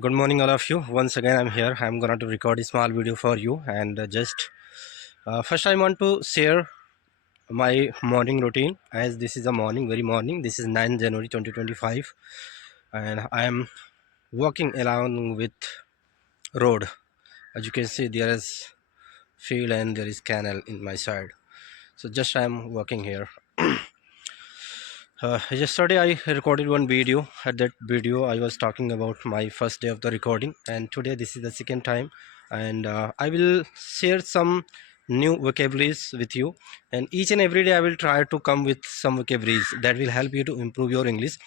Good morning, all of you. Once again, I'm here. I'm gonna to record a small video for you, and first, I want to share my morning routine. As this is a morning, very morning. This is 9 January 2025, and I am walking along with road. As you can see, there is field and there is canal in my side. So just I'm walking here. Yesterday I recorded one video. At that video I was talking about my first day of the recording, and today this is the second time, and I will share some new vocabularies with you, and each and every day I will try to come with some vocabularies that will help you to improve your English.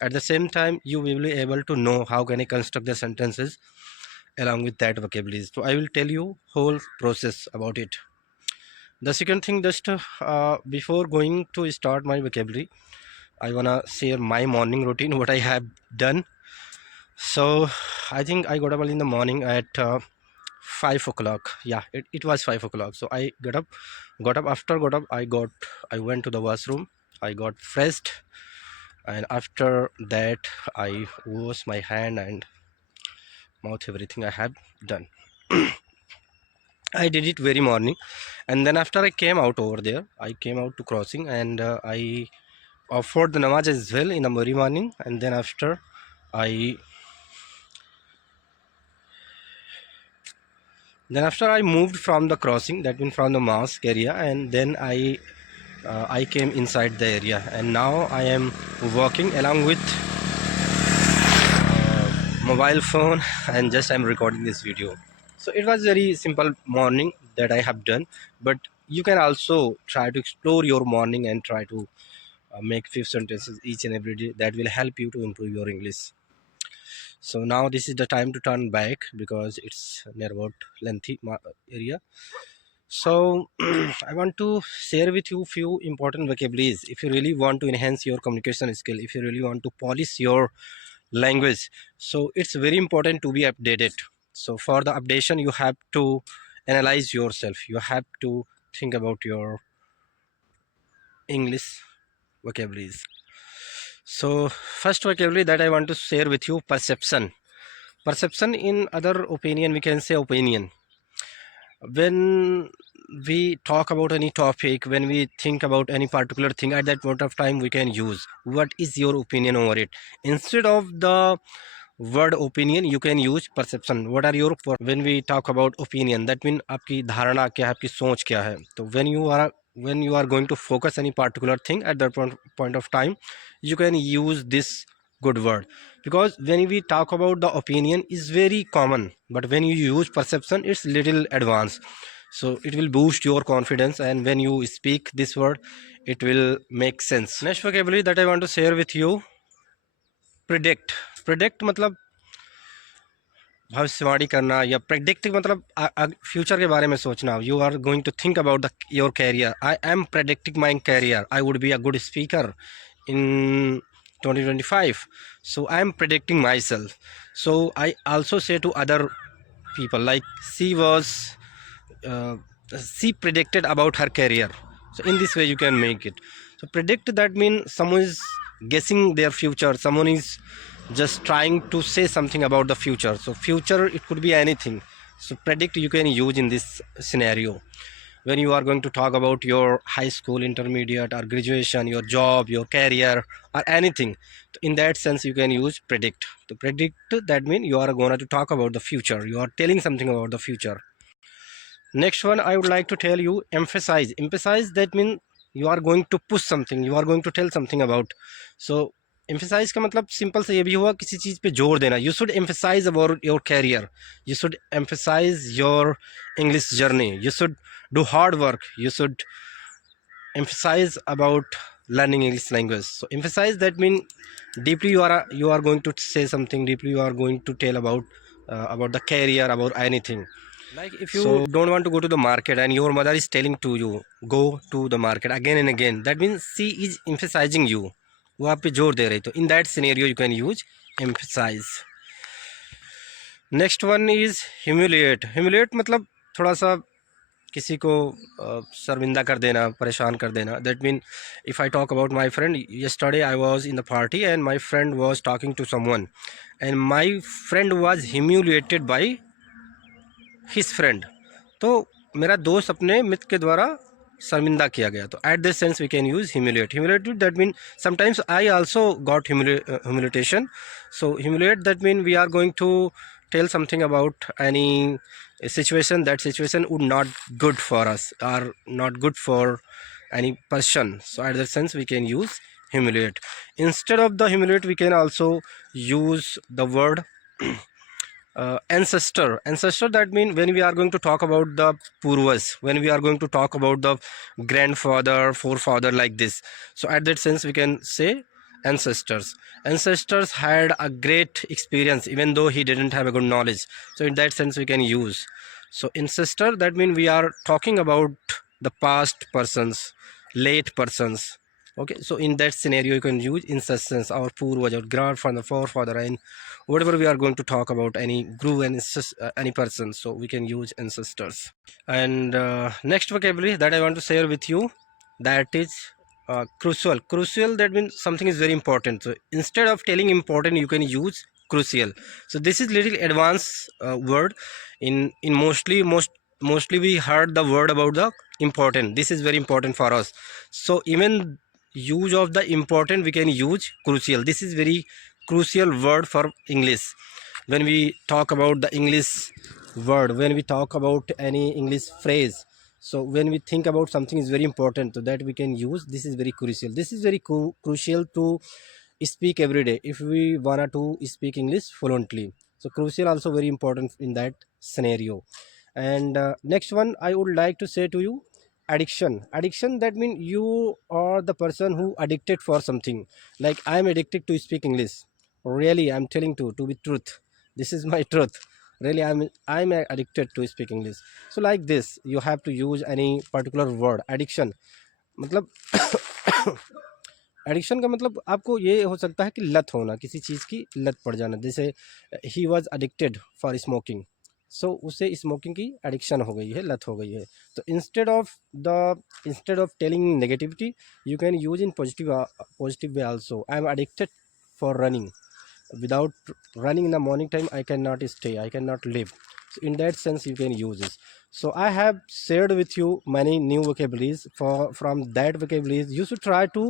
At the same time you will be able to know how can I construct the sentences along with that vocabularies. So I will tell you whole process about it. The second thing, just before going to start my vocabulary, I wanna share my morning routine, what I have done. So I think I got up early in the morning at 5 o'clock. Yeah, it was 5 o'clock. So I got up. After got up, I went to the washroom. I got fresh, and after that I washed my hand and mouth. Everything I have done. I did it very morning, and then after I came out over there, I came out to crossing, and I offered the namaz as well in the very morning, and then after I I moved from the crossing, that means from the mosque area, and then I came inside the area, and now I am walking along with mobile phone, and just I'm recording this video. So it was very simple morning that I have done, but you can also try to explore your morning and try to make few sentences each and every day that will help you to improve your English. So now this is the time to turn back because it's near about lengthy area. So I want to share with you few important vocabularies. If you really want to enhance your communication skill, if you really want to polish your language, so it's very important to be updated. So for the updation you have to analyze yourself, you have to think about your English vocabularies. So first vocabulary that I want to share with you, perception. Perception, in other opinion we can say opinion. When we talk about any topic, when we think about any particular thing, at that point of time we can use what is your opinion over it. Instead of the word opinion you can use perception. What are your, when we talk about opinion, that means आपकी धारणा क्या है, आपकी सोच क्या है. तो when you are going to focus any particular thing, at that point of time you can use this good word, because when we talk about the opinion is very common, but when you use perception it's little advanced, so it will boost your confidence, and when you speak this word it will make sense. Next vocabulary that I want to share with you, predict. Predict मतलब भविष्यवाणी करना, या predict मतलब future के बारे में सोचना. You are going to think about the your career. I am predicting my career, I would be a good speaker in 2025. So I am predicting myself. So I also say to other people like uh, she predicted about her career. So in this way you can make it. So predict, that means someone is guessing their future, someone is just trying to say something about the future. So future, it could be anything. So predict you can use in this scenario when you are going to talk about your high school, intermediate, or graduation, your job, your career, or anything. In that sense you can use predict. To predict, that means you are going to talk about the future, you are telling something about the future. Next one I would like to tell you, emphasize. Emphasize, that means you are going to push something, you are going to tell something about. So emphasize का मतलब simple से ये भी हुआ किसी चीज़ पे जोर देना. You should emphasize about your career, you should emphasize your English journey, you should do hard work, you should emphasize about learning English language. So emphasize, that means deeply you are going to say something, deeply you are going to tell about the career, about anything. Like if you don't want to go to the market and your mother is telling to you go to the market again and again, that means she is emphasizing you, वो आप पे जोर दे रही. तो in that scenario you can use emphasize. Next one is humiliate. Humiliate मतलब थोड़ा सा किसी को शर्मिंदा कर देना, परेशान कर देना. That mean if I talk about my friend, yesterday I was in the party and my friend was talking to someone and my friend was humiliated by his friend. तो मेरा दोस्त अपने मित्र के द्वारा शर्मिंदा किया गया. तो at this sense we can use humiliate. Humiliate, that mean sometimes I also got humiliation. So humiliate, that mean we are going to tell something about any situation, that situation would not good for us or not good for any person. So at that sense we can use humiliate. Instead of the humiliate we can also use the word ancestor. That means when we are going to talk about the purvas, when we are going to talk about the grandfather, forefather, like this. So at that sense we can say ancestors had a great experience even though he didn't have a good knowledge. So in that sense we can use. So ancestor, that means we are talking about the past persons, late persons. Okay, so in that scenario you can use ancestors or purvaj or grandfather, forefather, and whatever we are going to talk about any guru and any person, so we can use ancestors. And next vocabulary that I want to share with you, that is crucial. That means something is very important. So instead of telling important you can use crucial. So this is little advanced word. In mostly we heard the word about the important. This is very important for us. So even use of the important we can use crucial. This is very crucial word for English. When we talk about the English word, when we talk about any English phrase, so when we think about something is very important, so that we can use, this is very crucial. This is very crucial to speak every day if we wanna to speak English fluently. So crucial also very important in that scenario. And next one I would like to say to you, addiction, that means you are the person who addicted for something. Like I am addicted to speak English. Really, I'm telling to be truth. This is my truth. Really, I'm addicted to speak English. So like this you have to use any particular word. Addiction मतलब addiction का मतलब आपको ये हो सकता है कि लत होना, किसी चीज़ की लत पड़ जाना. जैसे he was addicted for smoking, so उसे स्मोकिंग की एडिक्शन हो गई है, लत हो गई है. तो instead of telling negativity you can use in positive way also. I am addicted for running. Without running in the morning time I cannot stay, I cannot live. So in that sense you can use this. So I have shared with you many new vocabularies. From that vocabularies you should try to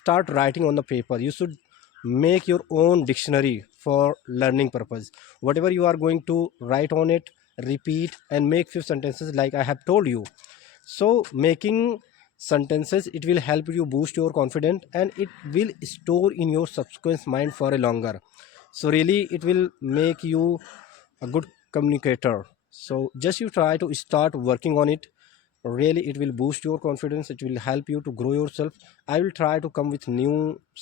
start writing on the paper. You should make your own dictionary for learning purpose. Whatever you are going to write on it, repeat and make few sentences like I have told you. So making sentences, it will help you boost your confidence and it will store in your subconscious mind for a longer. So really it will make you a good communicator. So just you try to start working on it. Really it will boost your confidence, it will help you to grow yourself. I will try to come with new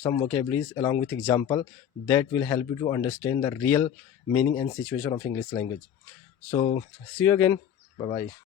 some vocabularies along with example that will help you to understand the real meaning and situation of English language. So see you again. Bye bye.